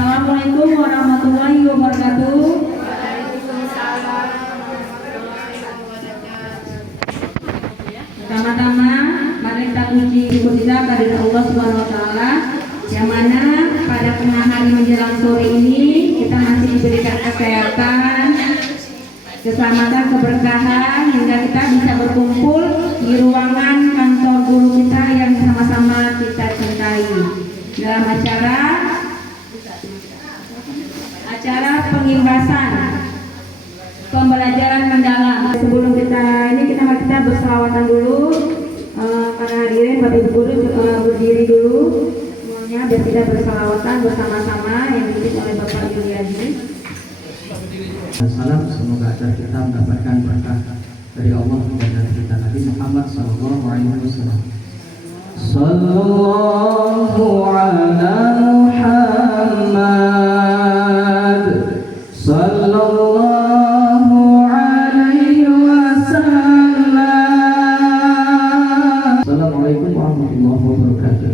Assalamualaikum warahmatullahi wabarakatuh. Pertama-tama mari kita puji kita kepada Allah Subhanahu wa taala yang mana pada tengah hari menjelang sore ini kita masih diberikan kesehatan, keselamatan, keberkahan hingga kita bisa berkumpul di ruangan kantor guru kita yang sama-sama kita cintai dalam acara pengimbasan pembelajaran mendalam. Sebelum kita berselawatan dulu, para hadirin Bapak Ibu guru berdiri dulu semuanya biar kita berselawatan bersama-sama yang dipimpin oleh Bapak Yuliadi. Salam, semoga acara kita mendapatkan berkah dari Allah dan dari kita Nabi Muhammad sallallahu alaihi wasallam. Sallallahu ala Muhammad sallallahu alaihi wasallam. Assalamualaikum warahmatullahi wabarakatuh.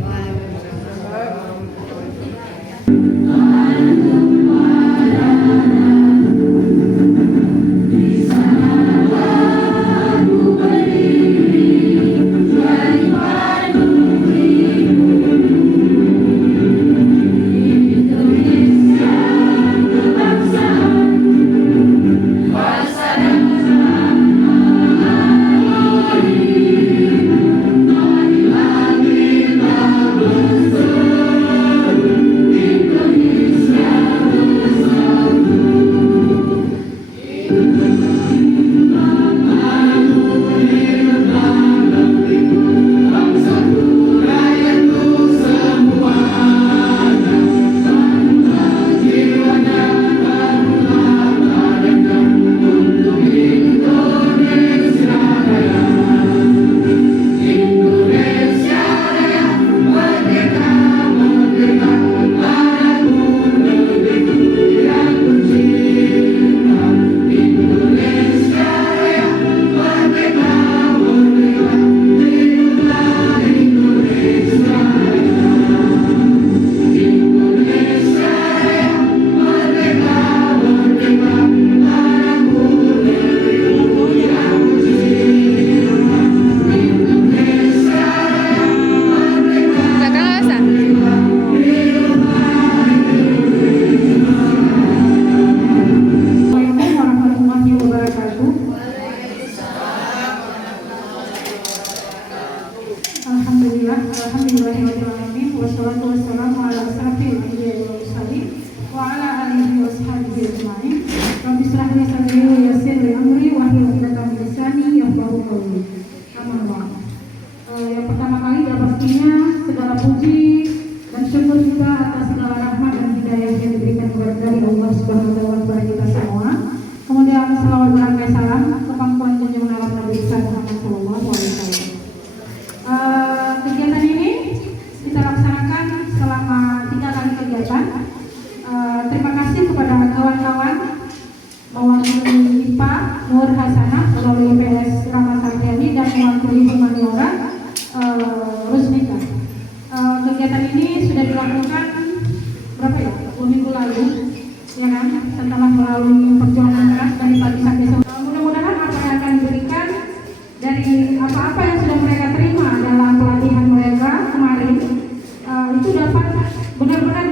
Alhamdulillahirrahmanirrahim. Wassalatu wassalamu ala asrafil anbiya'i wal mursalin wa ala alihi wa sahbihi ajma'in. Rabbi shrah li sadri wa yassir li amri wahlul 'uqdatam min lisani yafqahu qawli. Amma ba'd. Yang pertama kali dan pastinya segala puji dan syukur kita atas segala rahmat dan hidayah yang diberikan dari Allah Subhanahu wa taala kepada kita semua. Kemudian salawat dan salam ke pangkuan junjungan Nabi Muhammad sallallahu alaihi wasallam. Kegiatan ini kita laksanakan selama 3 kali kegiatan. Terima kasih kepada kawan-kawan mewakili IPA Nur Hasanah melalui IPS Rahmat Sarjani dan mewakili humaniora Rusnika. Kegiatan ini sudah dilakukan berapa ya? 2 minggu lalu, ya kan? Setelah melalui perjuangan keras dari pagi sampai sore. Mudah-mudahan apa yang akan diberikan dari apa-apa yang sudah mereka terima dalam pelatihan mereka kemarin itu dapat benar-benar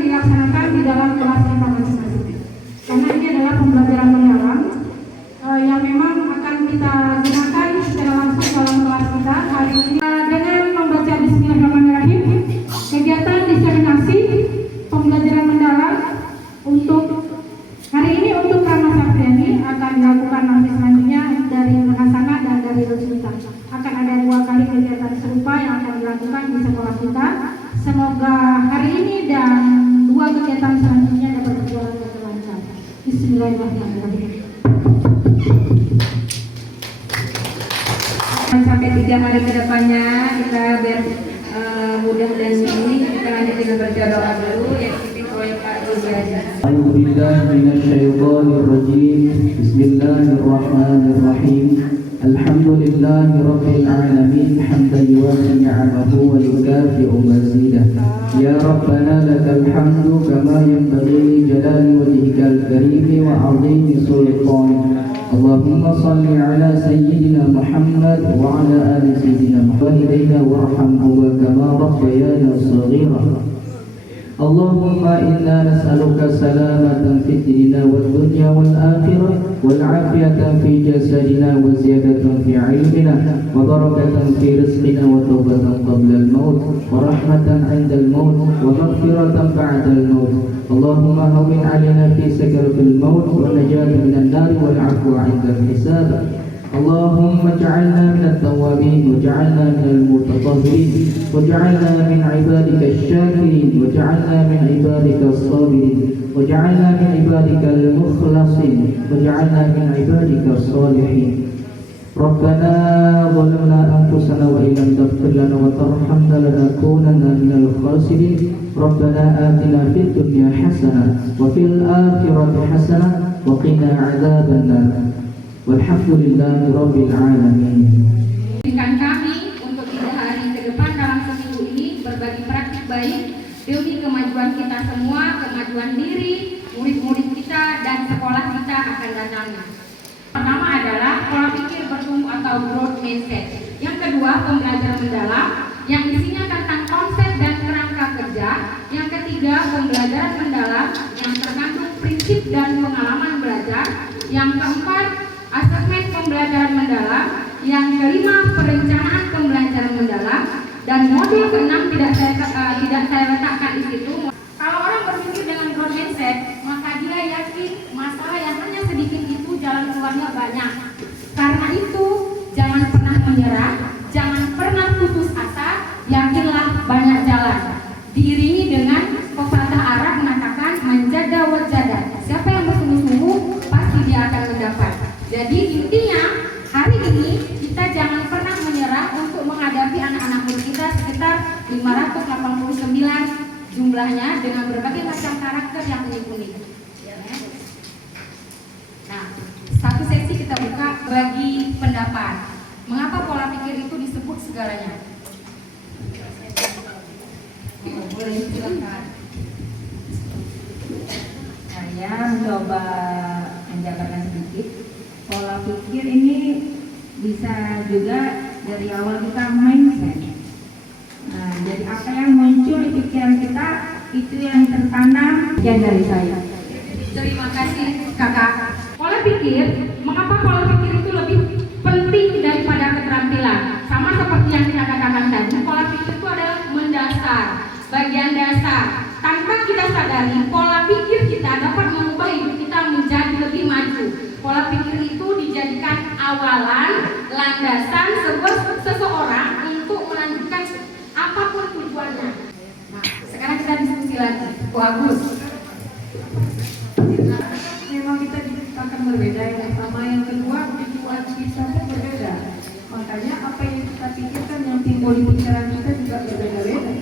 dilaksanakan di dalam kelas kita masing-masing. Karena ini adalah pembelajaran mendalam yang memang akan kita gunakan secara langsung dalam kelas kita hari ini. Dengan membaca Bismillahirrahmanirrahim, kegiatan diseminasi pembelajaran mendalam untuk hari ini untuk Rahmat Sarjani akan dilakukan nanti selanjutnya dari Hasanah dan dari Rusmita. Akan ada 2 kali kegiatan serupa yang akan dilakukan di sekolah kita. Semoga hari ini dan 2 kegiatan selanjutnya dapat berjalan dengan lancar. Bismillahirrahmanirrahim. Sampai 3 hari ke depannya kita biar mudah dan ini kita lanjut dengan berdoa dulu yang dipimpin oleh Pak Yuliadi. A'udzubillahi minasyaitonirrajim. Bismillahirrahmanirrahim. الحمد لله رب العالمين حمدا يوافي نعمه ويكافئ مزيده يا ربنا لك الحمد كما ينبغي لجلال وجهك الكريم وعظيم سلطانك اللهم صل على سيدنا محمد وعلى آل سيدنا محمد وارحمهما كما ربيانا صغيرا اللهم إنا نسألك سلامة في الدين والدنيا والآخرة والعافية في جسدنا وزيادة في علمنا وبركة في رزقنا وتوبة قبل الموت ورحمة عند الموت ومغفرة بعد الموت اللهم هون علينا في سكرة الموت والنجاة من النار والعفو عند الحساب اللهم اجعلنا من التوابين واجعلنا من المتطهرين واجعلنا من عبادك الشاكرين واجعلنا من عبادك الصابرين واجعلنا من عبادك المخلصين واجعلنا من عبادك الصالحين ربنا ظلمنا أنفسنا وإن لم تغفر لنا وترحمنا لنكونن من الخاسرين ربنا آتنا في الدنيا حسنة وفي الآخرة حسنة وقنا عذاب النار Walhamdulillahi Rabbil Alamin. Izinkan kami untuk 3 hari ke depan dalam seminggu ini berbagi praktik baik demi kemajuan kita semua, kemajuan diri, murid-murid kita dan sekolah kita akan datangnya. Pertama adalah pola pikir bertumbuh atau growth mindset. Yang kedua, pembelajaran mendalam yang isinya tentang konsep dan kerangka kerja. Yang ketiga, pembelajaran mendalam yang terkandung prinsip dan pengalaman belajar. Yang keempat, asesmen pembelajaran mendalam. Yang kelima, perencanaan pembelajaran mendalam. Dan modul ke-6 tidak saya letakkan di situ. Kalau orang berpikir dengan growth mindset, maka dia yakin masalah yang hanya sedikit itu jalan keluarnya banyak. Karena itu, jangan pernah menyerah, jangan pernah putus asa, yakinlah banyak jalan. Diiringi dengan pepatah Arab mengatakan menjaga wajada. Siapa yang bersungguh-sungguh pasti dia akan mendapat. Jadi intinya hari ini kita jangan pernah menyerah untuk menghadapi anak-anak murid kita sekitar 589 jumlahnya dengan berbagai macam karakter yang unik-unik. Nah, satu sesi kita buka bagi pendapat. Mengapa pola pikir itu disebut segalanya? Boleh silakan. Saya mencoba menjabarkan sedikit. Pola pikir ini bisa juga dari awal kita mindset. Nah, jadi apa yang muncul di pikiran kita itu yang tertanam. Sekian dari saya. Terima kasih kakak. Pola pikir, mengapa pola pikir itu lebih penting daripada keterampilan? Sama seperti yang kita katakan tadi, pola pikir itu adalah mendasar, bagian dasar. Tanpa kita sadari, pola pikir kita dapat mengubah hidup kita menjadi lebih maju. Pola pikir itu dijadikan awalan, landasan seseorang untuk melanjutkan apapun tujuannya. Nah, sekarang kita diskusi lagi. Bu Agus. Memang kita diciptakan berbeda, yang pertama, yang kedua tujuan kita pun berbeda. Makanya apa yang kita pikirkan yang timbul di pikiran kita juga berbeda-beda.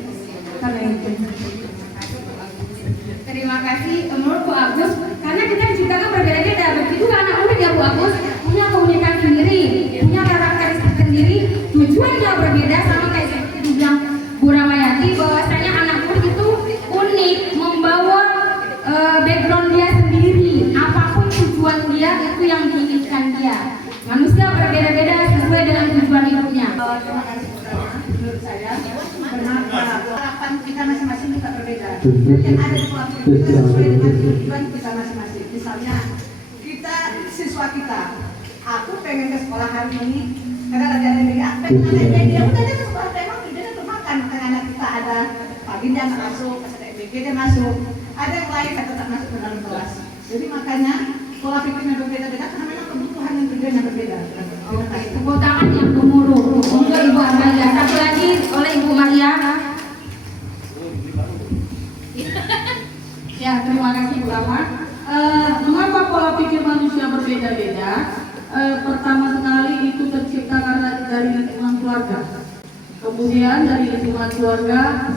Karena itu. Terima kasih menurut Bu Agus. Karena kita diciptakan berbeda-beda. Begitu anak murid ya Bu Agus punya keunikan sendiri, punya karakteristik sendiri, tujuannya berbeda sama kayak seperti dibilang Bu Ramayati bahwasanya anak murid itu unik, membawa background dia sendiri. Apapun tujuan dia itu yang diinginkan dia. Manusia berbeda-beda sesuai dengan tujuan hidupnya. Terima kasih. Menurut saya, harapan kita masing-masing juga berbeda. Yang ada di pola pikir kita sesuai dengan tujuan kita masing-masing. Misalnya, kita siswa kita, aku pengen ke sekolah hari ini karena lagi ada media. Aku pengen anak media, udah dia ke sekolah, memang tujuannya untuk makan. Karena anak kita ada pagi dia nggak masuk, pas ada MBG dia masuk. Ada yang lain kata tak masuk ke dalam kelas. Jadi makanya pola pikirnya berbeda-beda karena memang kebutuhan dan tujuan yang berbeda. Oke, tepuk tangan yang gemuruh untuk Ibu Amalia. Satu lagi oleh Ibu Maria. Ya, terima kasih Bu Rahmat. Mengapa pola pikir manusia berbeda-beda? Pertama sekali itu tercipta karena dari lingkungan keluarga. Kemudian dari lingkungan keluarga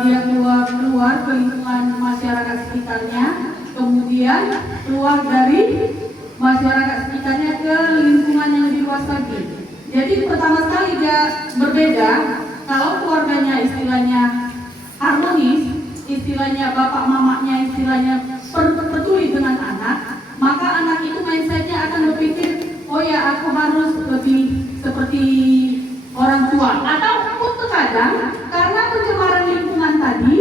dia keluar ke lingkungan masyarakat sekitarnya. Kemudian keluar dari masyarakat sekitarnya ke lingkungan yang lebih luas lagi. berbeda, kalau keluarganya istilahnya harmonis, istilahnya bapak mamanya istilahnya peduli dengan anak, maka anak itu mindsetnya akan berpikir, oh ya aku harus lebih seperti orang tua. Ataupun terkadang karena pencemaran lingkungan tadi,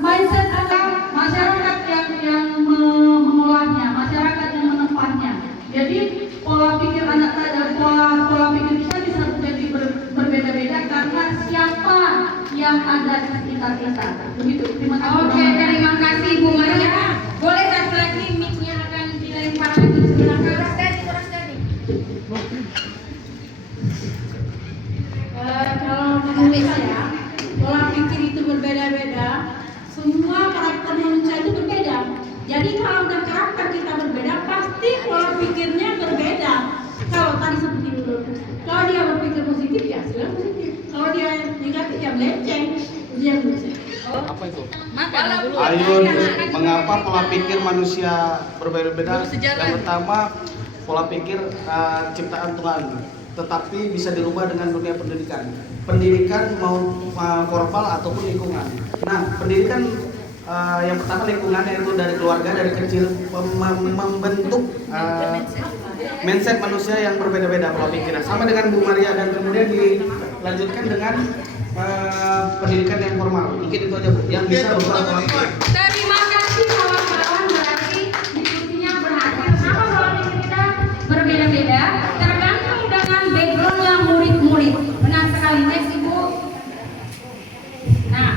mindset anak masyarakat yang mengolahnya, masyarakat yang menempatnya. Jadi pola pikir anak pola pikir kita bisa menjadi berbeda-beda karena siapa yang ada di sekitar kita. Begitu. Terima kasih. Oke, terima kasih Bu Maria. Boleh satu lagi mic-nya akan dilempar lagi sebelah terus dari. Kalau menurut saya, pola pikir itu berbeda-beda. Semua karakter manusia itu berbeda. Jadi kalau karakter kita berbeda, pasti pola pikirnya berbeda. Kalau tadi seperti itu, kalau dia berpikir positif ya sudah positif. Kalau dia negatif ya melenceng. Dia melenceng. Apa itu? Ayun, mengapa pola pikir manusia berbeda-beda? Yang pertama, pola pikir ciptaan Tuhan, tetapi bisa dirubah dengan dunia pendidikan. Pendidikan mau formal ataupun lingkungan. Nah, pendidikan yang pertama lingkungan, yaitu dari keluarga dari kecil membentuk mindset manusia yang berbeda-beda pola pikirnya. Sama dengan Bu Maria, dan kemudian dilanjutkan dengan pendidikan yang formal. Mungkin itu aja Bu, yang bisa berubah pola pikir. Terima kasih kawan-kawan, berarti diskusinya berhasil. Kenapa pola pikir kita berbeda-beda? Tergantung dengan backgroundnya murid-murid. Benar sekali, next Ibu. Nah,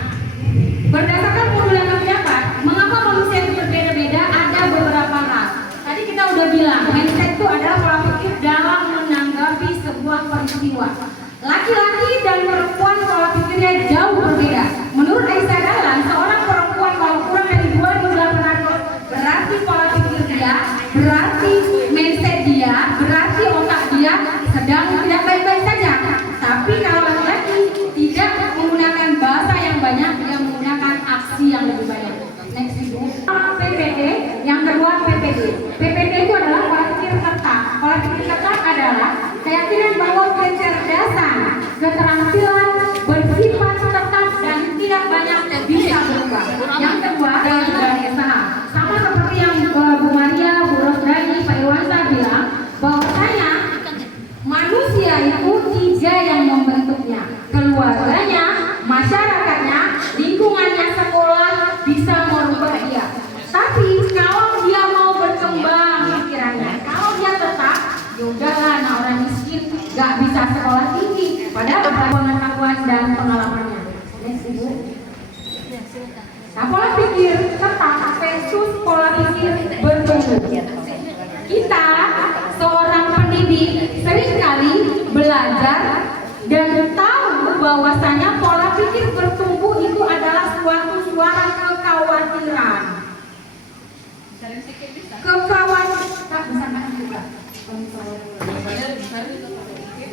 berdasarkan modul yang kami dapat, mengapa manusia itu berbeda-beda? Ada beberapa hal. Tadi kita udah bilang, mindset itu adalah pola pikir dalam menanggapi sebuah peristiwa. Laki-laki dan perempuan pola pikirnya jauh berbeda. Menurut Aisyah Dahlan, seorang perempuan kalau kurang dari 2.800 berarti pola pikir dia, berarti mindset dia, berarti otak dia sedang tidak baik-baik saja. Tapi kalau laki-laki tidak menggunakan bahasa yang banyak, dia menggunakan aksi yang lebih banyak. Next Ibu. PPD, yang kedua PPD. PPD itu adalah pola pikir tetap. Pola pikir tetap adalah keyakinan bahwa kecerdasan, keterampilan bersifat tetap dan tidak banyak bisa berubah. Yang kedua adalah usaha. Sama seperti yang Bu Maria, Bu Rosdani, Pak Irwansa bilang, bahwasanya manusia itu 3 yang membentuknya: keluarganya, masyarakatnya, lingkungannya, sekolah bisa merubah dia. Tapi kalau dia mau berkembang pikirannya, kalau dia tetap, yaudahlah, nah orang miskin gak bisa sekolah tinggi, padahal ada pengetahuan dan pengalamannya. Next Ibu. Nah, pola pikir tetap versus pola pikir bertumbuh. Kita seorang pendidik seringkali belajar dan tahu bahwasanya pola pikir bertumbuh itu adalah suatu suara kekhawatiran. Kekhawatiran juga.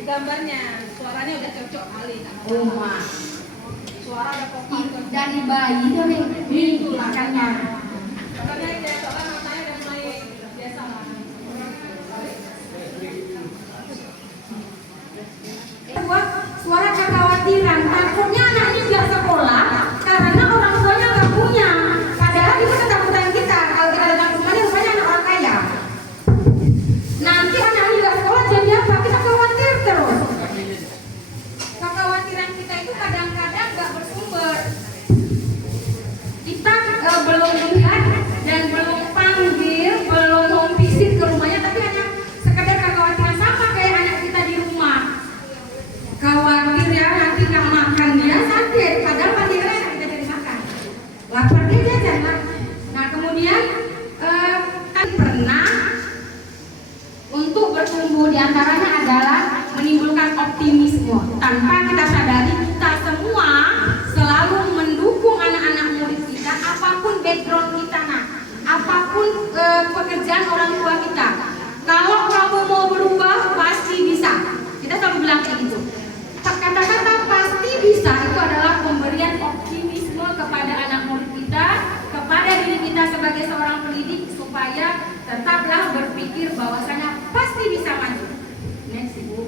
Gambarnya, suaranya udah cocok kali. Suara ada pokok. Dari bayi dari makanya. Makanya kayak soalnya matanya udah mulai biasa lah. Buat suara kekhawatiran, takutnya anaknya nggak sekolah karena orang tuanya nggak punya. Padahal itu ketakutan kita. Kalau kita datang ke rumahnya, rupanya anak orang kaya. Nanti anaknya nggak sekolah jadi apa? Kita khawatir terus. Kekhawatiran kita itu kadang-kadang nggak bersumber. Kita belum lihat dan belum panggil, belum home visit ke rumahnya, tapi hanya sekedar kekhawatiran, sama kayak anak kita di rumah. Khawatir ya nanti nggak makan, dia sakit, padahal pagi hari anak kita jadi makan. Lapar dia jajan lah. Nah kemudian kan pernah untuk bertumbuh diantaranya adalah menimbulkan optimisme. Tanpa kita sadari, kita semua selalu mendukung anak-anak murid kita, apapun background kita, nah, apapun pekerjaan orang tua kita. Kalau kamu mau berubah, pasti bisa. Kita selalu bilang kayak gitu. Kata-kata pasti bisa itu adalah pemberian optimisme kepada anak murid kita, kepada diri kita sebagai seorang pendidik, supaya tetaplah berpikir bahwasanya pasti bisa maju. Next Ibu.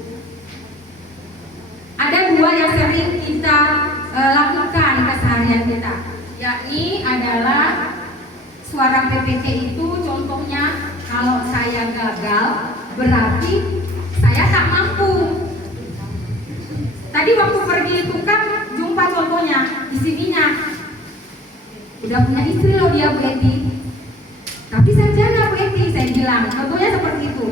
Ada yang sering kita lakukan keseharian kita, yakni adalah suara PPT itu contohnya kalau saya gagal berarti saya tak mampu. Tadi waktu pergi itu kan jumpa contohnya di sininya udah punya istri loh dia Bu Eti, tapi sarjana Bu Eti, saya bilang contohnya seperti itu.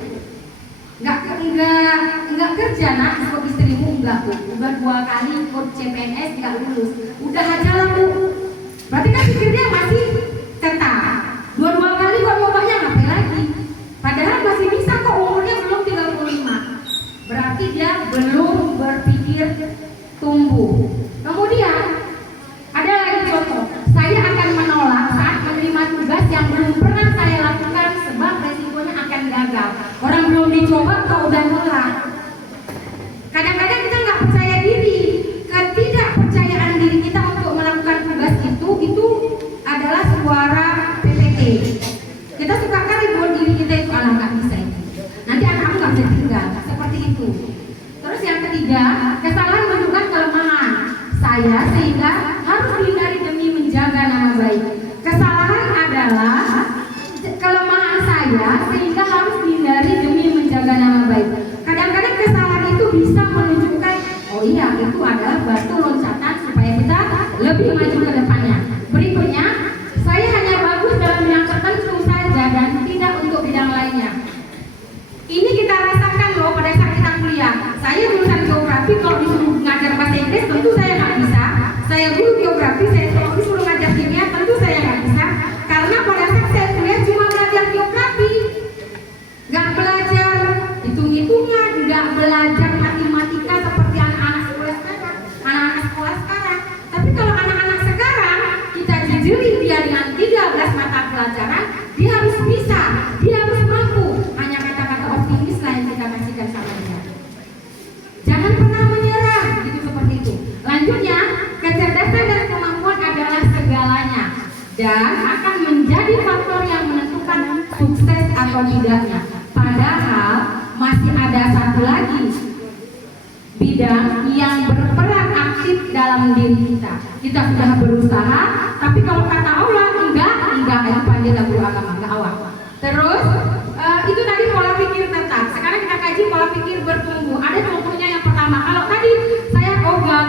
Enggak kerja nak untuk istrimu, enggak Bu, udah 2 kali ikut CPNS enggak lulus, udah aja lah Bu. Berarti kan pikirnya masih tetap 2 kali kok nyobanya ngapain lagi, padahal masih bisa kok, umurnya belum 35, berarti dia belum berpikir tumbuh. Kemudian ada lagi contoh, saya akan menolak saat menerima tugas yang belum pernah saya lakukan sebab resikonya akan gagal. Orang belum dicoba kok udah nolak. Kadang-kadang kita nggak percaya diri. Ketidakpercayaan diri kita untuk melakukan tugas itu adalah suara PPT. Kita suka kali buat diri kita itu, alah nggak bisa ini, nanti anakku nggak bisa tinggal, seperti itu. Terus yang ketiga, kesalahan menunjukkan kelemahan saya sehingga harus dihindari demi menjaga nama baik. Kesalahan adalah kelemahan saya sehingga harus dihindari demi menjaga nama baik. Kadang-kadang kesalahan itu bisa menunjukkan, oh iya itu adalah batu loncatan supaya kita lebih maju ke depannya. Berikutnya, saya hanya bagus dalam bidang tertentu saja dan tidak untuk bidang lainnya. Ini kita rasakan loh pada saat kita kuliah. Saya lulusan geografi, kalau disuruh ngajar bahasa Inggris tentu saya nggak bisa. Saya guru geografi, saya disuruh ngajar kimia tentu saya nggak bisa. Karena pada saat saya kuliah cuma belajar geografi, nggak belajar hitung-hitungan, nggak belajar matematika seperti anak-anak sekolah sekarang. Tapi kalau anak-anak sekarang kita jajarin dia dengan 13 mata pelajaran, dia harus bisa, dia harus mampu. Hanya kata-kata optimis lah yang kita kasihkan sama dia. Jangan pernah menyerah, gitu seperti itu. Lanjutnya, kecerdasan dan kemampuan adalah segalanya dan akan menjadi faktor yang menentukan sukses atau tidaknya. Padahal masih ada satu lagi bidang yang berperan aktif dalam diri kita. Kita sudah berusaha, tapi kalau kata Allah enggak, itu pandai guru agama, enggak awak. Terus itu tadi pola pikir tetap. Sekarang kita kaji pola pikir bertumbuh. Ada contohnya yang pertama. Kalau tadi saya gagal,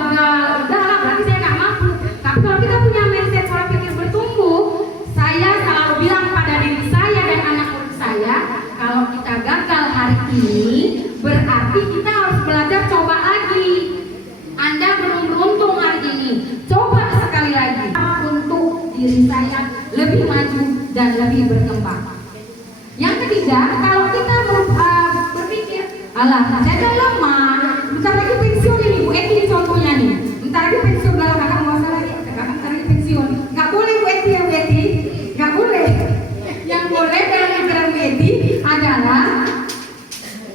udah lah berarti saya nggak mampu. Tapi kalau kita punya mindset pola pikir bertumbuh, saya selalu bilang pada diri saya dan anak murid saya, kalau kita gagal hari ini, berarti kita harus belajar coba lagi. Anda belum beruntung hari ini, coba sekali lagi untuk diri saya lebih maju dan lebih berkembang. Yang ketiga, kalau kita berpikir, alah saya udah lemah, bentar lagi pensiun ini Bu Eti contohnya nih, bentar lagi pensiun, kalau kakak mau salah lagi, kakak bentar lagi pensiun. Nggak boleh Bu Eti ya Bu Eti, nggak boleh. Yang boleh dalam pikiran Bu Eti adalah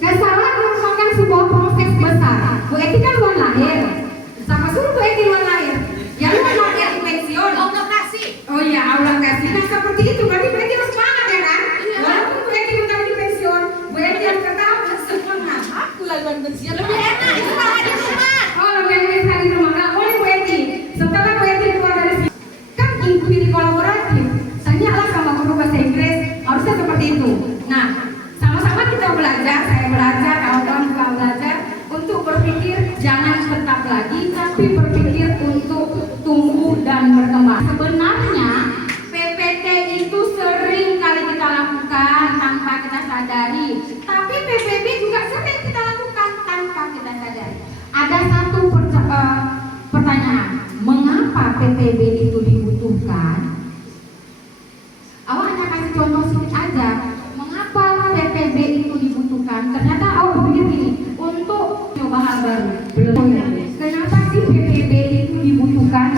kesalahan merupakan sebuah proses besar. Bu Eti kan luar lahir, sama suruh Bu Eti luar lahir, ya luar lahir pensiun. Allah kasih. Oh iya Allah kasih. Nah seperti itu berarti Bu Eti harus semangat ya kan? Walaupun Bu Eti bentar lagi pensiun, Bu Eti harus tetap semangat. Aku laluan pensiun lebih enak di rumah di rumah. Oh lebih enak di rumah. Nggak boleh Bu Eti. Setelah Bu Eti keluar dari sini, kan inkuiri kolaboratif. Tanyalah sama guru bahasa Inggris, harusnya seperti itu. Nah, sama-sama kita belajar, saya belajar, kawan-kawan juga belajar untuk berpikir jangan tetap lagi, tapi berpikir untuk tumbuh dan berkembang. Sebenarnya PPT itu sering kali kita lakukan tanpa kita sadari, tapi PPB juga sering kita lakukan tanpa kita sadari. Ada satu pertanyaan, mengapa PPB itu dibutuhkan? Awak hanya kasih contoh sedikit aja. Mengapa PPB itu dibutuhkan? Ternyata awak berpikir gini, untuk coba hal baru. Belum ya. Kenapa sih PPB itu dibutuhkan?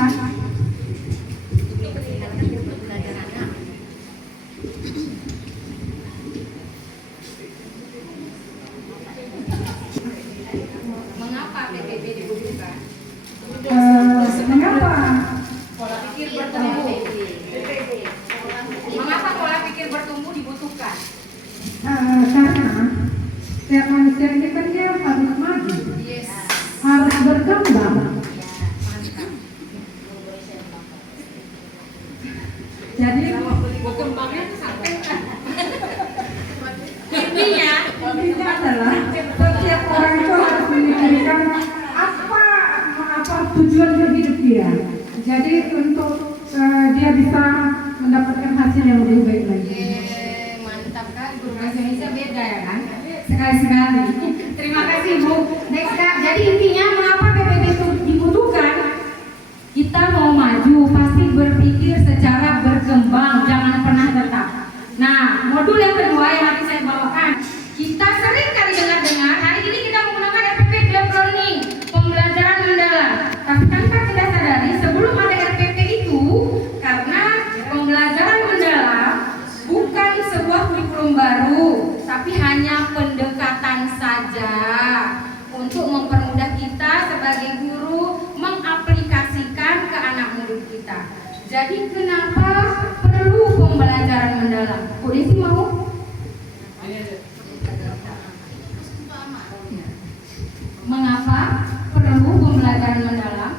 Mengapa PPB dibutuhkan? Mengapa? Pola pikir bertumbuh. Mengapa pola pikir bertumbuh dibutuhkan? Karena setiap manusia ini kan dia harus maju. Yes. harus berkembang. Jadi berkembangnya sampai intinya adalah setiap orang itu harus memikirkan apa tujuan hidup dia. Jadi untuk dia bisa mendapatkan hasil yang lebih baik lagi. Mantap kan, guru bahasa Indonesia beda ya kan? Sekali-sekali. Terima kasih Bu. Next Kak. Jadi intinya mengapa PBB itu dibutuhkan? Kita mau maju pasti berpikir secara berkembang, jangan pernah tetap. Nah, modul yang kedua yang nanti saya bawakan, kita sering kali dengar-dengar hari ini kita menggunakan RPP Deep Learning, pembelajaran mendalam. Tapi tanpa kita sadari sebelum ada RPP itu, karena pembelajaran mendalam bukan sebuah kurikulum baru, tapi hanya pendekatan saja untuk mempermudah kita sebagai guru mengaplikasikan ke anak murid kita. Jadi kenapa perlu pembelajaran mendalam? Bu Desi mau? Mengapa perlu pembelajaran mendalam?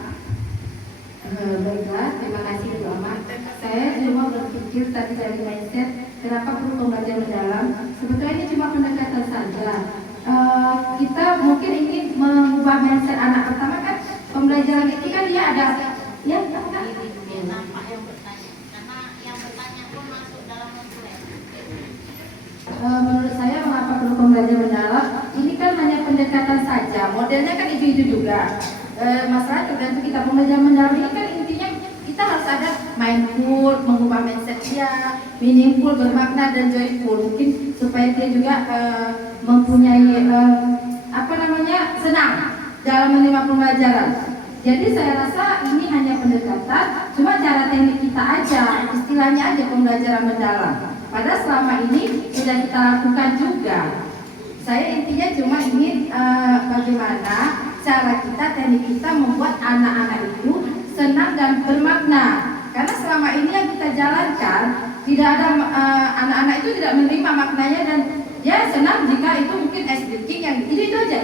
Baiklah, terima kasih Bu Ahmad. Saya cuma berpikir tadi dari mindset kenapa perlu pembelajaran mendalam. Sebetulnya ini cuma pendekatan saja. Kita mungkin ingin mengubah mindset anak. Pertama kan pembelajaran itu kan dia ada ya kan? Menurut saya mengapa perlu pembelajaran mendalam? Ini kan hanya pendekatan saja. Modelnya kan itu juga. Masalah tergantung kita pembelajaran mendalam ini kan intinya kita harus ada mindful, mengubah mindset dia, meaningful, bermakna dan joyful. Mungkin supaya dia juga mempunyai senang dalam menerima pembelajaran. Jadi saya rasa ini hanya pendekatan, cuma cara teknik kita aja, istilahnya aja pembelajaran mendalam. Padahal selama ini sudah kita lakukan juga. Saya intinya cuma ingin bagaimana cara kita, teknik kita membuat anak-anak itu senang dan bermakna. Karena selama ini yang kita jalankan tidak ada anak-anak itu tidak menerima maknanya dan dia senang jika itu mungkin ice breaking yang itu aja.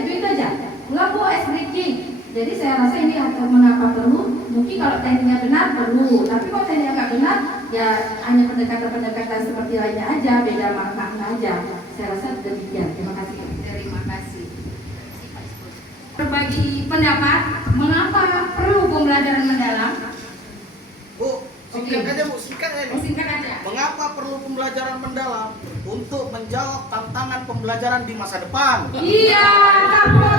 Enggak Bu, ice breaking. Jadi saya rasa ini mengapa perlu? Mungkin kalau tekniknya benar perlu, tapi kalau tekniknya nggak benar, ya hanya pendekatan-pendekatan seperti lainnya aja, beda makna aja. Saya rasa demikian. Terima kasih. Terima kasih. Berbagi pendapat, mengapa perlu pembelajaran mendalam? Bu, singkat aja Bu, singkat aja. Singkat aja. Mengapa perlu pembelajaran mendalam? Untuk menjawab tantangan pembelajaran di masa depan. Iya, betul.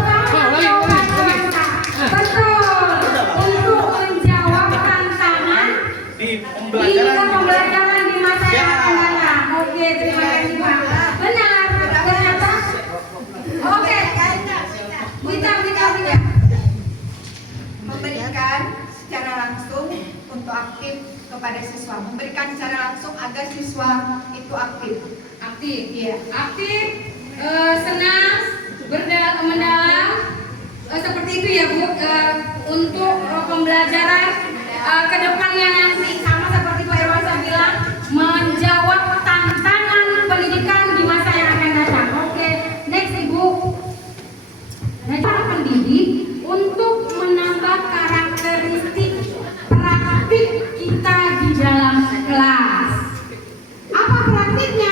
Untuk menjawab tantangan Di pembelajaran di masa yang akan datang. Oke, terima kasih Pak. Benar, ternyata. Oke, Wita. Memberikan secara langsung untuk aktif kepada siswa, memberikan secara langsung agar siswa itu aktif. Iya. Aktif, senang, mendalam, seperti itu ya Bu. Untuk pembelajaran ke depannya nanti sama seperti Pak Irwansyah bilang, menjawab tantangan pendidikan di masa yang akan datang. Oke, next Ibu. Para pendidik untuk menambah karakteristik praktik kita di dalam kelas. Apa praktiknya?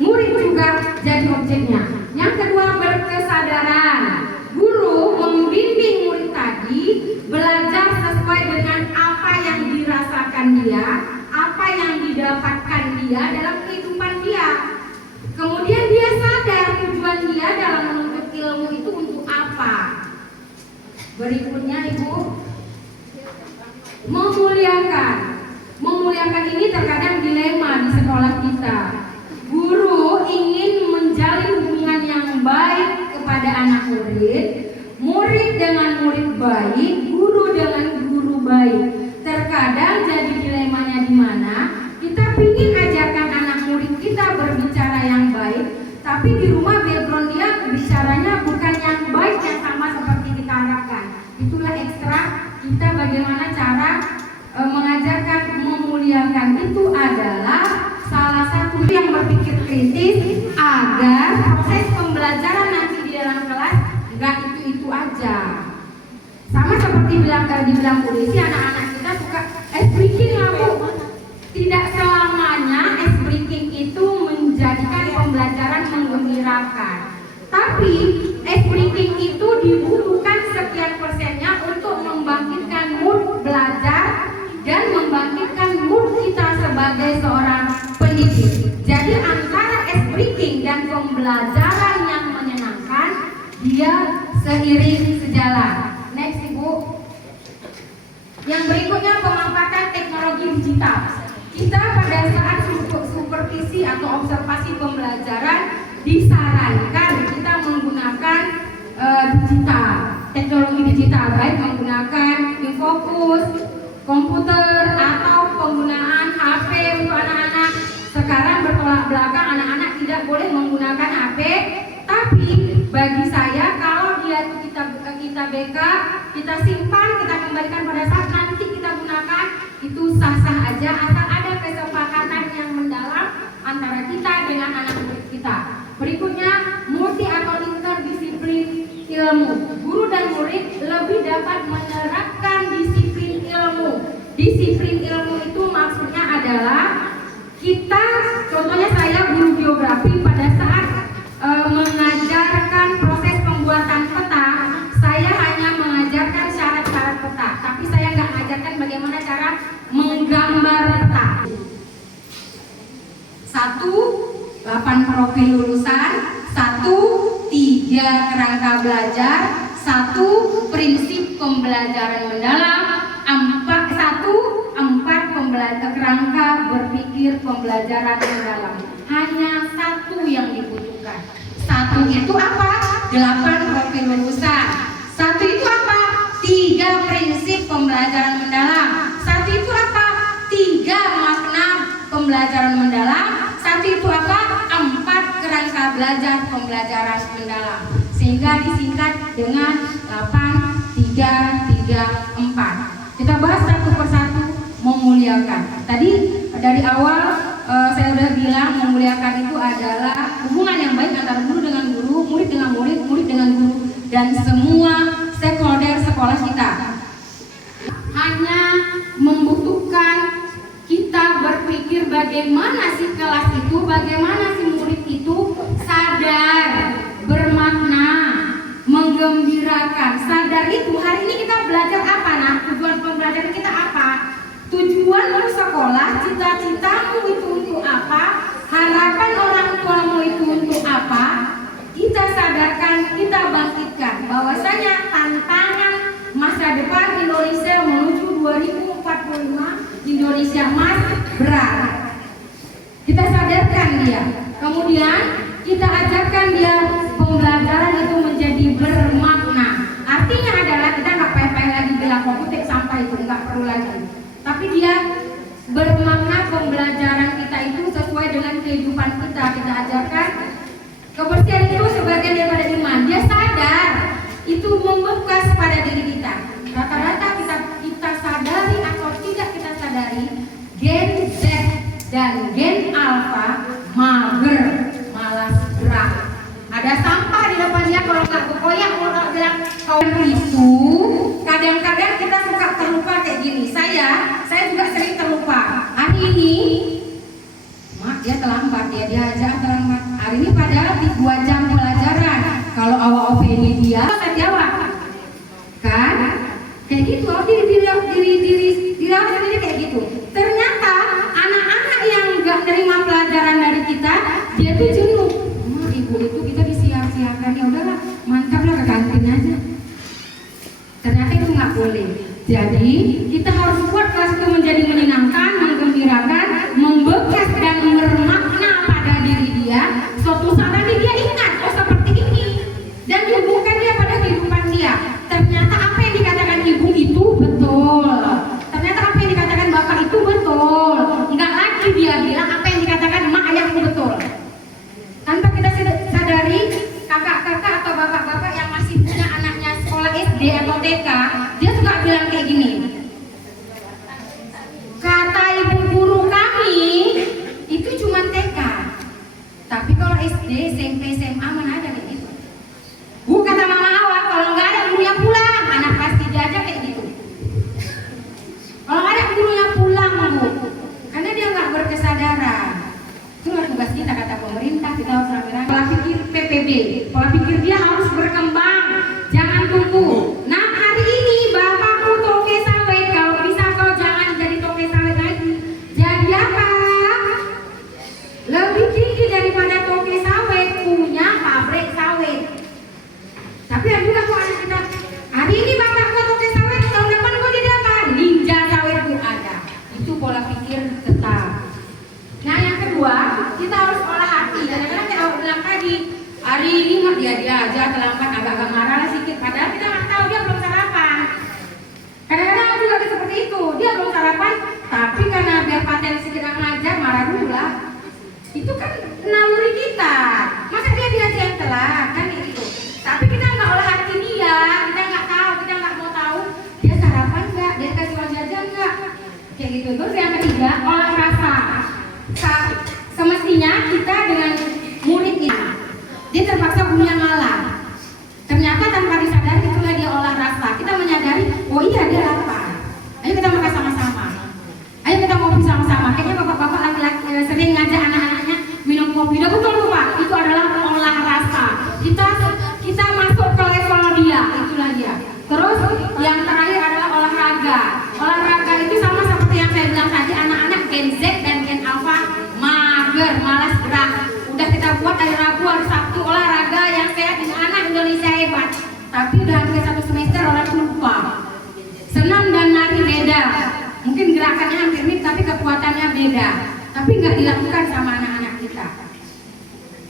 Murid juga jadi objeknya. Yang kedua, berkesadaran. Guru membimbing murid tadi belajar sesuai dengan apa yang dirasakan dia, apa yang didapatkan dia dalam kehidupan dia. Kemudian dia sadar tujuan dia dalam menuntut ilmu itu untuk apa. Berikutnya Ibu, memuliakan. Memuliakan ini terkadang dilema di sekolah kita. Guru ingin menjalin hubungan yang baik kepada anak murid, murid dengan murid baik, guru dengan guru baik. Terkadang jadi dilemanya di mana kita ingin ajarkan anak murid kita berbicara yang baik, tapi di rumah background dia bicaranya bukan yang baik yang sama seperti kita harapkan. Itulah ekstra kita bagaimana cara mengajarkan memuliakan itu adalah salah satu yang berpikir kritis agar proses pembelajaran nanti di dalam kelas nggak itu aja. bilang polisi, anak-anak kita suka breaking lah Bu. Tidak selamanya breaking itu menjadikan pembelajaran menggembirakan. Tapi breaking itu dibutuhkan sekian persennya untuk membangkitkan mood belajar dan membangkitkan mood kita sebagai seorang pendidik. Jadi antara breaking dan pembelajaran yang menyenangkan dia seiring sejalan. Next Ibu. Yang berikutnya pemanfaatan teknologi digital. Kita pada saat supervisi atau observasi pembelajaran disarankan kita menggunakan digital, teknologi digital, baik menggunakan Infokus, komputer atau penggunaan HP untuk anak-anak. Sekarang bertolak belakang, anak-anak tidak boleh menggunakan HP, tapi bagi saya kalau dia kita backup, kita simpan, kita kembalikan pada saat nanti kita gunakan, itu sah-sah aja asal ada kesepakatan yang mendalam antara kita dengan anak murid kita. Berikutnya, multi atau interdisiplin ilmu. Guru dan murid lebih dapat menerapkan disiplin ilmu. Disiplin ilmu itu maksudnya adalah kita, contohnya saya guru geografi, pada saat mengajarkan proses pembuatan peta, saya hanya mengajarkan syarat-syarat peta, tapi saya nggak mengajarkan bagaimana cara menggambar peta. 1. 8 profil lulusan, 1. 3 kerangka belajar, 1. prinsip pembelajaran mendalam, 4 kerangka berpikir pembelajaran mendalam. Hanya 1 yang dibutuhkan. 1 itu apa? 8 profil lulusan. 1 itu apa? 3 prinsip pembelajaran mendalam. 1 itu apa? 3 makna pembelajaran mendalam. 1 itu apa? 4 kerangka belajar pembelajaran mendalam. Sehingga disingkat dengan 8, 3, 3, 4. Kita bahas satu persatu. Memuliakan. Tadi dari awal saya sudah bilang memuliakan itu adalah hubungan yang baik antara guru dengan guru, murid dengan murid, murid dengan guru, dan semua stakeholder sekolah kita. Hanya membutuhkan kita berpikir bagaimana si kelas itu, bagaimana si murid itu sadar, bermakna, menggembirakan. Sadar itu hari ini kita belajar apa? Nah, tujuan pembelajaran kita apa? Tujuan bersekolah, cita-citamu itu untuk apa? Harapan orang tuamu itu untuk apa? Kita sadarkan, kita bangkitkan bahwasanya tantangan masa depan Indonesia menuju 2045 Indonesia emas berat. Kita sadarkan dia. Kemudian kita ajarkan dia pembelajaran itu menjadi bermakna. Artinya adalah kita nggak payah-payah lagi bilang komputer sampai itu nggak perlu lagi. Tapi dia bermakna pembelajaran kita itu sesuai dengan kehidupan kita. Kita ajarkan kebersihan itu sebagian daripada iman. Dia sadar itu membekas pada diri kita. Rata-rata kita sadari atau tidak kita sadari, gen Z dan gen alpha mager, malas gerak. Ada sampah di depan dia, kalau nggak berkoyak, kalau bilang kau itu, kadang-kadang kita suka terlupa kayak gini. Saya juga sering terlupa. Hari ini, dia terlambat, dia diajak terlambat. Hari ini padahal di 2 jam pelajaran. Kalau awak opini dia, saya jawab, kan? Kayak gitu, dirawat sendiri kayak gitu. Ternyata anak-anak yang nggak terima pelajaran dari kita, dia tuh jenuh. Ibu itu kita disiap-siapkan, ya udahlah, mantap lah, ke kantin aja. Ternyata itu nggak boleh. Jadi kita harus buat kelas itu menjadi menyenangkan, menggembirakan, membekas dan bermakna pada diri dia. Suatu saat nanti dia ingat, oh seperti ini, dan dihubungkan dia pada kehidupan dia. Ternyata apa yang dikatakan ibu itu betul. Ternyata apa yang dikatakan bapak itu betul. Enggak lagi dia bilang apa yang dikatakan emak ayahku betul. Tanpa kita sadari, kakak-kakak atau bapak-bapak yang masih punya anaknya sekolah SD atau TK, dia suka bilang kayak gini, kata pemerintah, kita harus rame-rame. Pola pikir PPB, pola pikir dia harus berkembang, jangan tunggu. Nah hari ini bapakku toke sawit, kalau bisa kau jangan jadi toke sawit lagi. Jadi apa? Lebih tinggi daripada toke sawit, punya pabrik sawit. Tapi ada juga kok anak kita, hari ini bapakku toke sawit, tahun depan kau jadi apa? Ninja sawitku ada. Itu pola pikir tetap. Nah yang kedua, kita harus olah hati. Kadang-kadang kita bilang tadi, hari ini mah dia aja terlambat, agak-agak marah lah sedikit. Padahal kita nggak tahu dia belum sarapan. Kadang-kadang juga seperti itu, dia belum sarapan, tapi karena biar paten sedikit ngajar, marah dulu lah. Itu kan naluri kita. Masa dia aja yang telat, kan itu. Tapi kita nggak olah hati dia, kita nggak tahu, kita nggak mau tahu dia sarapan nggak, dia kasih uang jajan nggak, kayak gitu. Terus yang ketiga, olah rasa. Semestinya kita dengan murid ini, dia terpaksa punya ngalah. Ternyata tanpa disadari itulah dia olah rasa. Kita menyadari, oh iya dia lapar. Ayo kita makan sama-sama. Ayo kita ngopi sama-sama. Kayaknya bapak-bapak laki-laki sering ngajak anak-anaknya minum kopi. Udah betul tuh Pak. Itu adalah olah rasa. Kita masuk ke level dia. Itulah dia. Terus yang terakhir adalah olahraga. Olahraga itu sama seperti yang saya bilang tadi, anak-anak Gen Z dan Gen Alpha mager, malas gerak. Udah kita buat dari Rabu hari Sabtu olahraga yang sehat dengan anak Indonesia hebat. Tapi udah hampir 1 semester orang lupa. Senam dan lari beda. Mungkin gerakannya hampir mirip tapi kekuatannya beda. Tapi nggak dilakukan sama anak-anak kita.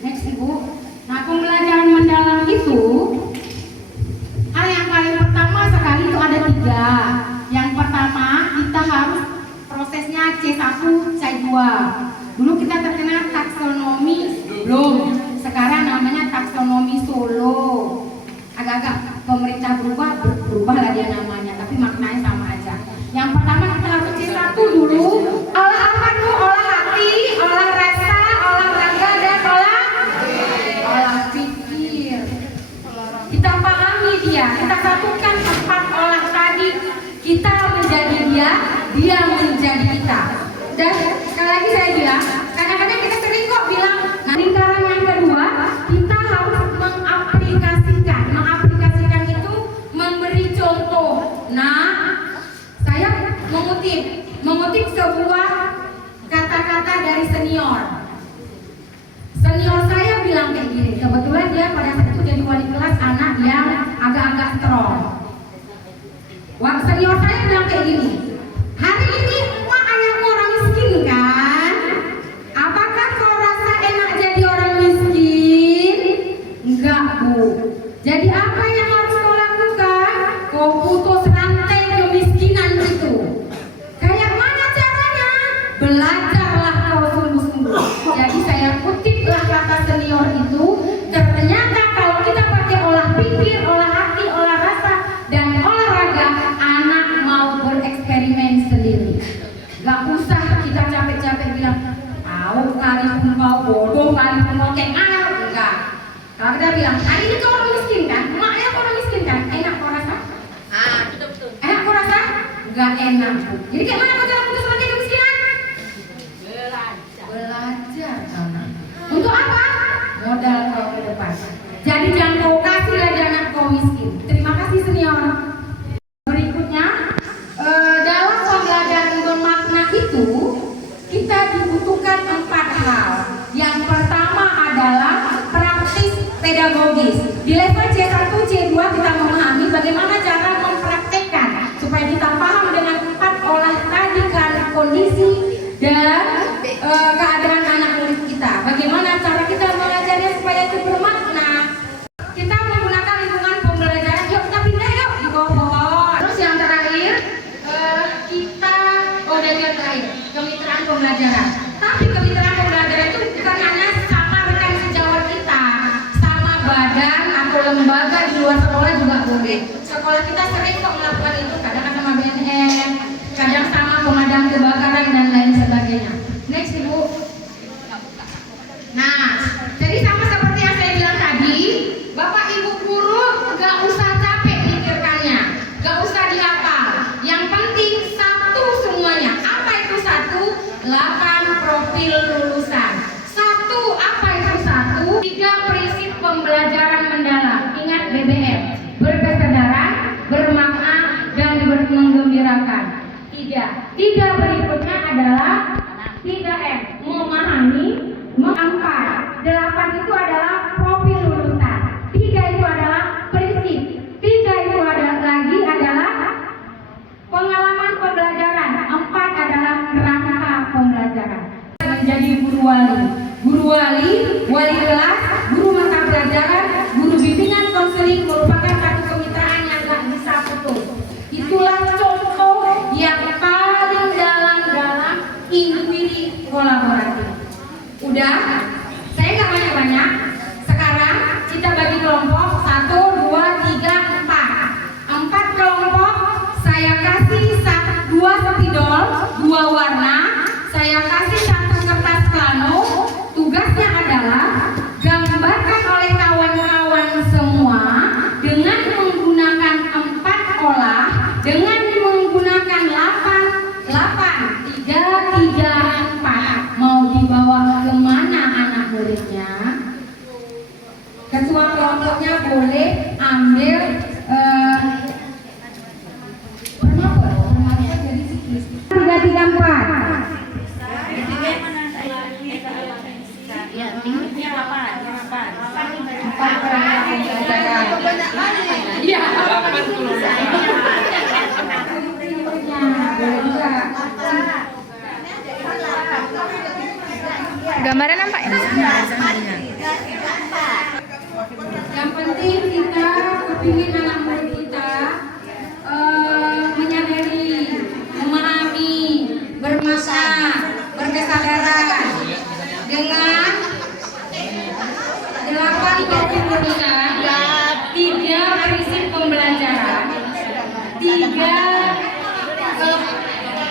Next Ibu. Nah pembelajaran mendalam itu hal yang paling pertama sekali itu ada 3. Yang pertama kita harus prosesnya C1, C2. Dulu kita terkenal taksonomi belum, sekarang namanya taksonomi Solo. Agak-agak pemerintah berubah lah dia namanya, tapi maknanya sama aja. Yang pertama kita harus C1 dulu. Olah apa dulu? Olah hati, olah rasa, olah raga, dan olah pikir. Kita pahami dia, kita satukan 4 olah tadi. Kita menjadi dia menjadi kita. Dan sekali lagi saya bilang, kadang-kadang kita sering kok bilang, nah lingkaran yang kedua, kita harus mengaplikasikan itu memberi contoh. Nah, saya mengutip sebuah kata-kata dari senior. Senior saya bilang kayak gini, kebetulan dia pada saat itu jadi wali kelas anak yang agak-agak strong. Wah, senior saya bilang kayak gini, hari ini emak anakmu orang miskin kan? Apakah kau rasa enak jadi orang miskin? Enggak Bu. Jadi apa yang harus kau lakukan? Kau putus rantai kemiskinan itu. Kayak mana caranya? Belajarlah kau sungguh-sungguh. Jadi saya kutiplah kata senior itu. Ternyata kalau kita pakai olah pikir, olah hati, olah rasa, dan olahraga, anak mau bereksperimen sendiri. Gak usah kita capek-capek bilang, tahu kali pun kau bodoh, kali pun kau kayak anak. Enggak. Kalau kita bilang, hari ini kau orang miskin kan? Maknya kau orang miskin kan? Enak kau rasa? Betul. Enak kau rasa? Enggak enak. Jadi kayak mana kau cara putus rantai kemiskinan? Belajar. Untuk apa? Modal kau ke depan. Jadi jangan kau kasih lagi anak kau miskin. Terima kasih senior. Berikutnya, dalam pembelajaran bermakna itu kita dibutuhkan 4 hal. Yang pertama adalah praktis pedagogis. Di level C1, C2 kita memahami bagaimana cara mempraktekkan supaya kita paham dengan 4 olah tadi kondisi dan keadaan anak murid kita. Bagaimana cara kita mengajarnya supaya itu bermakna. Kita menggunakan lingkungan pembelajaran. Yuk kita pindah yuk di bawah. Terus yang terakhir yang terakhir kemitraan pembelajaran. Tapi kemitraan pembelajaran itu bukan hanya sama rekan sejawat kita, sama badan atau lembaga di luar sekolah juga boleh. Sekolah kita sering kok melakukan itu, kadang sama BNN, kadang sama pemadam kebakaran dan lain sebagainya. Next Ibu. Nah, jadi sama seperti yang saya bilang tadi, Bapak Ibu guru gak usah capek mikirkannya, gak usah dihafal. Yang penting satu semuanya. Apa itu satu? 8 profil lulusan. Satu apa? menjadi guru wali. Guru wali, wali kelas, guru mata pelajaran, guru bimbingan konseling merupakan satu kemitraan yang gak bisa putus. Itulah contoh yang paling dalam inquiry kolaboratif. Udah, saya gak banyak-banyak. Sekarang kita bagi kelompok 1, 2, 3, 4. 4 kelompok saya kasih 2 spidol, 2 warna. Saya kasih 1 kertas plano. Tugasnya adalah gambarkan oleh kawan-kawan semua dengan menggunakan 4 olah, dengan menggunakan 8, 3, 3, 4. Mau dibawa kemana anak muridnya? Ketua kelompoknya boleh ambil jadi sikis 3, 3, 4. Gambarnya nampak ya? Yang penting kita kepingin anak murid kita menyadari, memahami, bermakna, berkesadaran dengan 8 kepengurusan, 3 prinsip pembelajaran, 3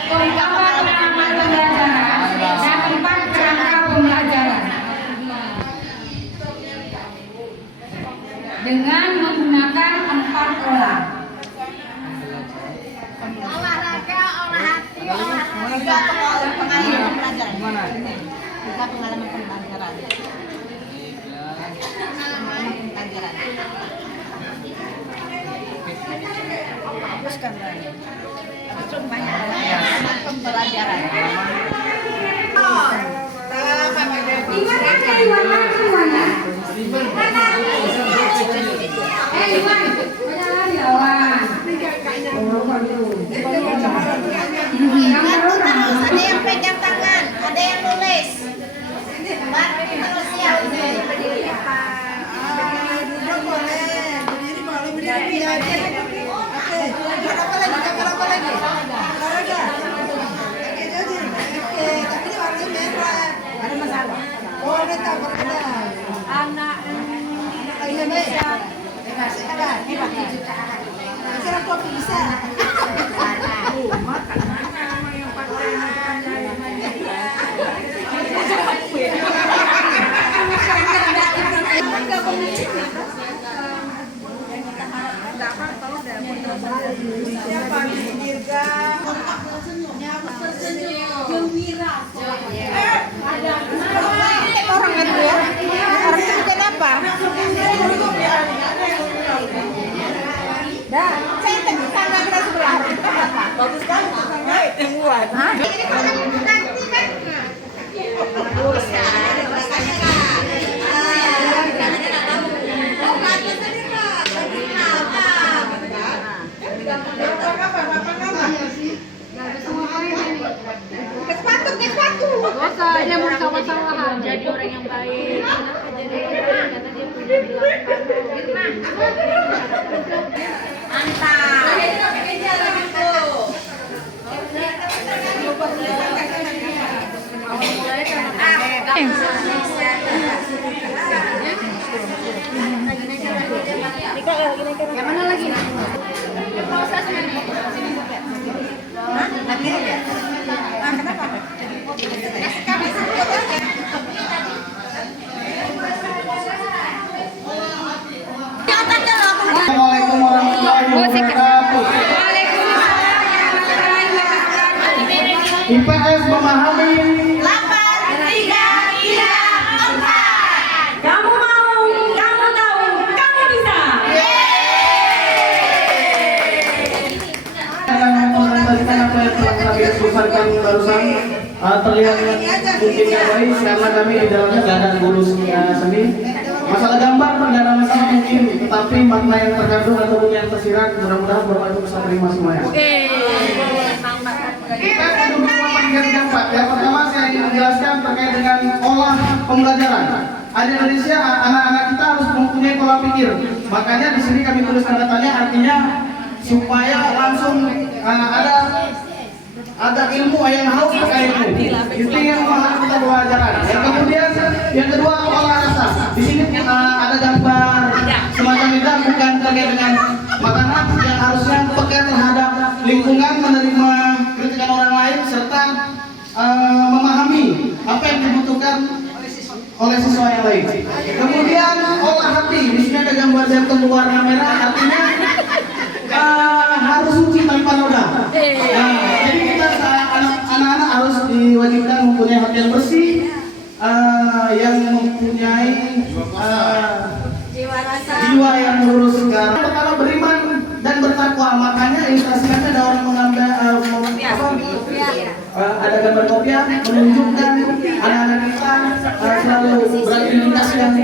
pengalaman pembelajaran, dan 4 kerangka pembelajaran. Dengan menggunakan 4 olah. Olahraga, olah hati, olah pengalaman pembelajaran. Gimana? Kita pengalaman pembelajaran. Hapuskan banyak. Langsung banyak pembelajaran. Iwan ada Iwan semuanya. Iwan, banyak lagi lawan. Ada yang pegang tangan, ada yang nulis. Baru kita siap. Ada masalah. Oh, tak berkenan. Anak Indonesia. Sekarang kok bisa? Siapa Dirga? Gembira. Ada orang itu ya. Orang itu bukan apa? Dah, saya tadi tangga kita sebelah. Bagus kan? Baik, yang buat. Dia mau sama-sama jadi orang yang baik. Kenapa jadi orang yang baik? Karena dia punya bilang yang mana lagi? Prosesnya nih. Kenapa? Assalamualaikum warahmatullahi wabarakatuh. IPS memahami 8, 3, 3, 4. Kamu mau, kamu tahu, kamu bisa. Akan mengomentasikan apa yang telah kami diskusikan barusan. Terlihat mungkin yang baik karena kami di dalamnya tidak ada guru seni. Masalah gambar tidak ada masalah mungkin, tetapi makna yang terkandung atau yang tersirat mudah-mudahan Bapak Ibu bisa terima semuanya. Kita duduk 3, 3, 4. Yang pertama saya ingin menjelaskan terkait dengan olah pembelajaran. Di Indonesia anak-anak kita harus mempunyai pola pikir. Makanya di sini kami tulis tanda tanya, artinya supaya langsung ada ilmu yang harus terkait ilmu. Itu yang memahami kita pembelajaran. Dan kemudian yang kedua olah rasa. Di sini ada gambar semacam itu, bukan terkait dengan makanan yang harusnya peka terhadap lingkungan, menerima kritikan orang lain serta memahami apa yang dibutuhkan oleh siswa yang lain. Kemudian olah hati. Di sini ada gambar jantung berwarna merah, artinya harus suci tanpa noda. Jadi kita anak-anak harus diwajibkan mempunyai hati yang bersih, yang mempunyai jiwa yang lurus segar. Pertama beriman dan bertakwa. Makanya ilustrasinya ada orang mengambil ada gambar kopiah menunjukkan anak-anak kita selalu beraktivitas yang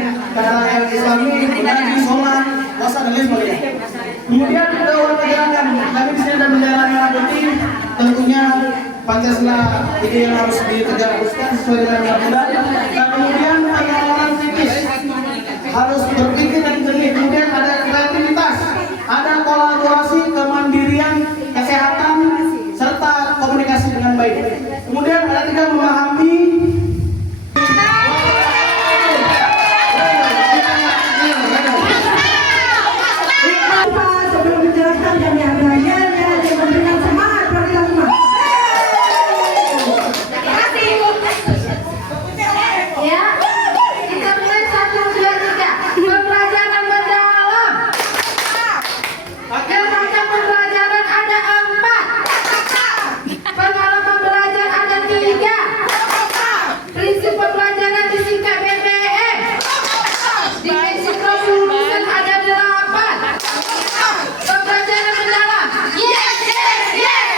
Islami, mengaji, sholat, puasa dan lain sebagainya. Kemudian ada orang gerakan. Kami di sini ada bendera merah putih. Tentunya Pancasila ini yang harus ditegakkan sesuai dengan undang-undang. Dan kemudian ada orang kritis, harus berpikir dan jernih. Kemudian ada kreativitas, ada kolaborasi, kemandirian, kesehatan, serta komunikasi dengan baik. Kemudian ada tiga memahami. Sebelum menjelaskan dan yang belajarnya dia memberikan semangat bagi teman. Ya, kita mulai 1, 2, 3. Pembelajaran mendalam. Rangkaian pembelajaran ada 4. Pengalaman belajar ada 3. Prinsip pembelajaran disingkat BPM. Dimensi kelulusan ada 8. Pembelajaran mendalam. Yes, yes, yes.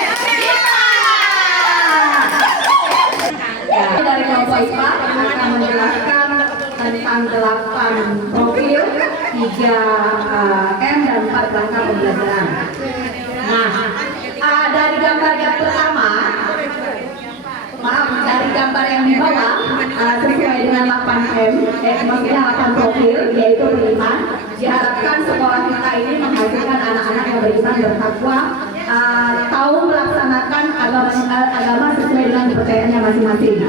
Dari kelompok IPA akan menjelaskan tentang 8 profil, 3 M dan 4 langkah pembelajaran. Nah, dari gambar yang pertama, dari gambar yang di bawah, sesuai dengan 8M, maksudnya 8 profil, yaitu beriman. Diharapkan sekolah kita ini menghasilkan anak-anak yang beriman, bertakwa, tahu melaksanakan agama sesuai dengan kepercayaannya masing-masing.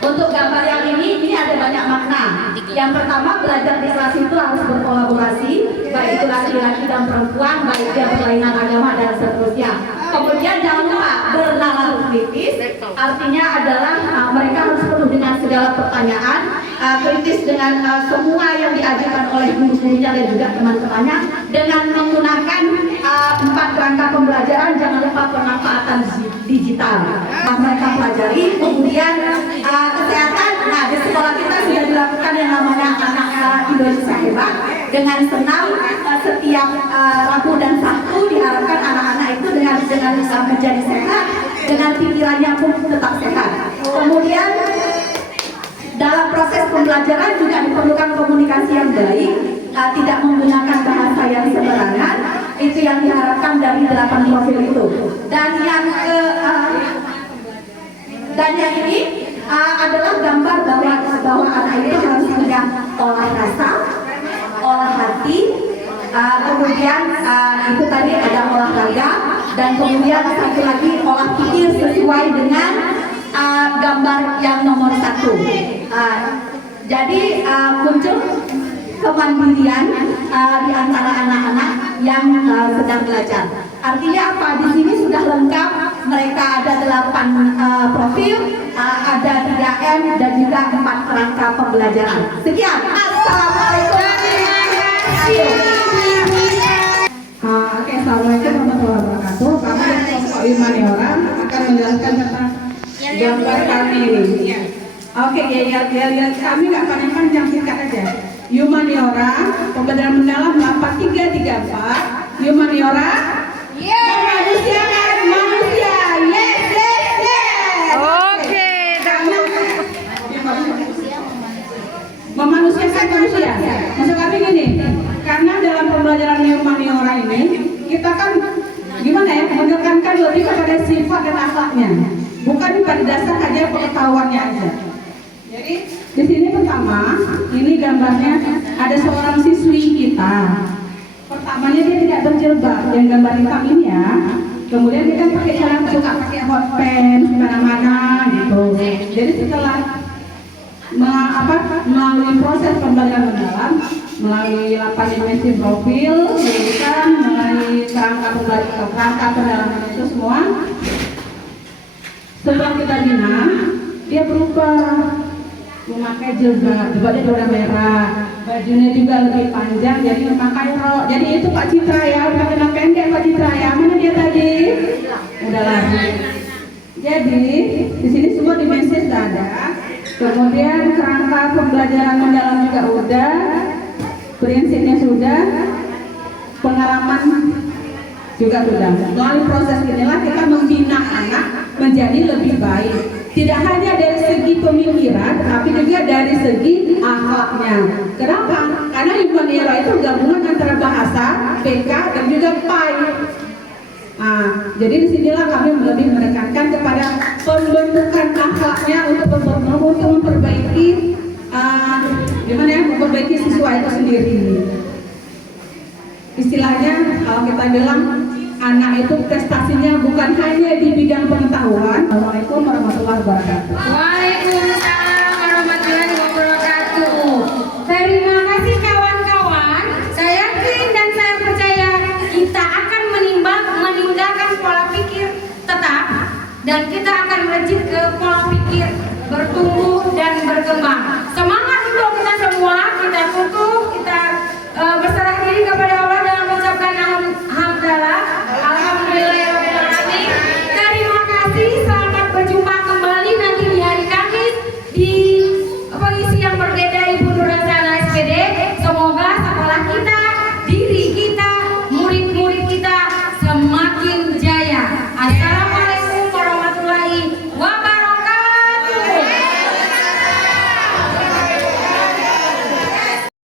Untuk gambar yang ini ada banyak makna. Yang pertama, belajar di kelas itu harus berkolaborasi, baik itu laki-laki dan perempuan, baik dia berlainan agama dan seterusnya. Kemudian jangan lupa bernalar kritis, artinya adalah mereka harus penuh dengan segala pertanyaan, kritis dengan semua yang diajarkan oleh guru-gurunya dan juga teman-temannya, dengan menggunakan 4 rangka pembelajaran. Jangan lupa pemanfaatan digital mereka pelajari. Kemudian kesehatan. Nah, di sekolah kita sudah dilakukan yang namanya anak Indonesia Hebat dengan senam setiap Rabu dan Sabtu. Diharapkan anak-anak itu dengan menjadi sehat, dengan pikirannya pun tetap sehat. Kemudian dalam proses pembelajaran juga diperlukan komunikasi yang baik, tidak menggunakan bahasa yang sembarangan. Itu yang diharapkan dari 8 profil itu. Dan yang ini adalah gambar bahwa anak itu harus punya olah rasa, olah hati, kemudian itu tadi ada olahraga, dan kemudian satu lagi olah pikir sesuai dengan gambar yang nomor 1. Jadi muncul kemandirian di antara anak-anak yang sedang belajar. Artinya apa? Di sini sudah lengkap. Mereka ada 8 profil, ada 3M dan juga 4 kerangka pembelajaran. Sekian. Assalamualaikum. Oke, assalamualaikum warahmatullahi wabarakatuh. Kami dari kelompok Humaniora akan menjelaskan tentang gambar kami ini. Oke, ya kami nggak panjang, singkat aja. Humaniora, pembelajaran mendalam 8334. Humaniora, memanusiakan manusia. Yes, yes, yes. Oke, memanusiakan manusia. Maksud kami gini, karena dalam pembelajaran humaniora ini kita kan gimana ya, menekankan lebih kepada sifat dan akhlaknya. bukan pada dasar hanya pengetahuannya aja. Jadi di sini pertama, ini gambarnya ada seorang siswi kita. Pertamanya dia tidak berjilbab, yang gambar hitam ini ya. Kemudian dia kan pakai celana, suka pakai hot pants kemana-mana gitu. Jadi setelah melalui proses pembelajaran mendalam, melalui 8 dimensi profil, kan, melalui kerangka pendalaman itu semua, setelah kita bina, dia berubah memakai jilbab, jilbabnya warna merah, bajunya juga lebih panjang, jadi memakai rok. Jadi itu Pak Citra ya, udah kena pendek Pak Citra ya. Mana dia tadi? Udah lari. Jadi di sini semua dimensi sudah ada. Kemudian kerangka pembelajaran mendalam juga udah, prinsipnya sudah, pengalaman juga sudah. Melalui proses inilah kita membina anak menjadi lebih baik. Tidak hanya dari segi pemikiran, tapi juga dari segi akhlaknya. Kenapa? Karena Immanuel itu gabungan antara bahasa, PK, dan juga PAI. Jadi disinilah kami lebih menekankan kepada pembentukan akhlaknya untuk memperbaiki, memperbaiki siswa itu sendiri. Istilahnya kalau kita bilang anak itu prestasinya bukan hanya di bidang pengetahuan. Assalamualaikum warahmatullahi wabarakatuh. Waalaikumsalam warahmatullahi wabarakatuh. Terima kasih kawan-kawan. Saya yakin dan saya percaya kita akan meninggalkan pola pikir tetap dan kita akan merajut ke pola pikir bertumbuh dan berkembang. Semangat untuk kita semua, kita kukuh, kita bersama.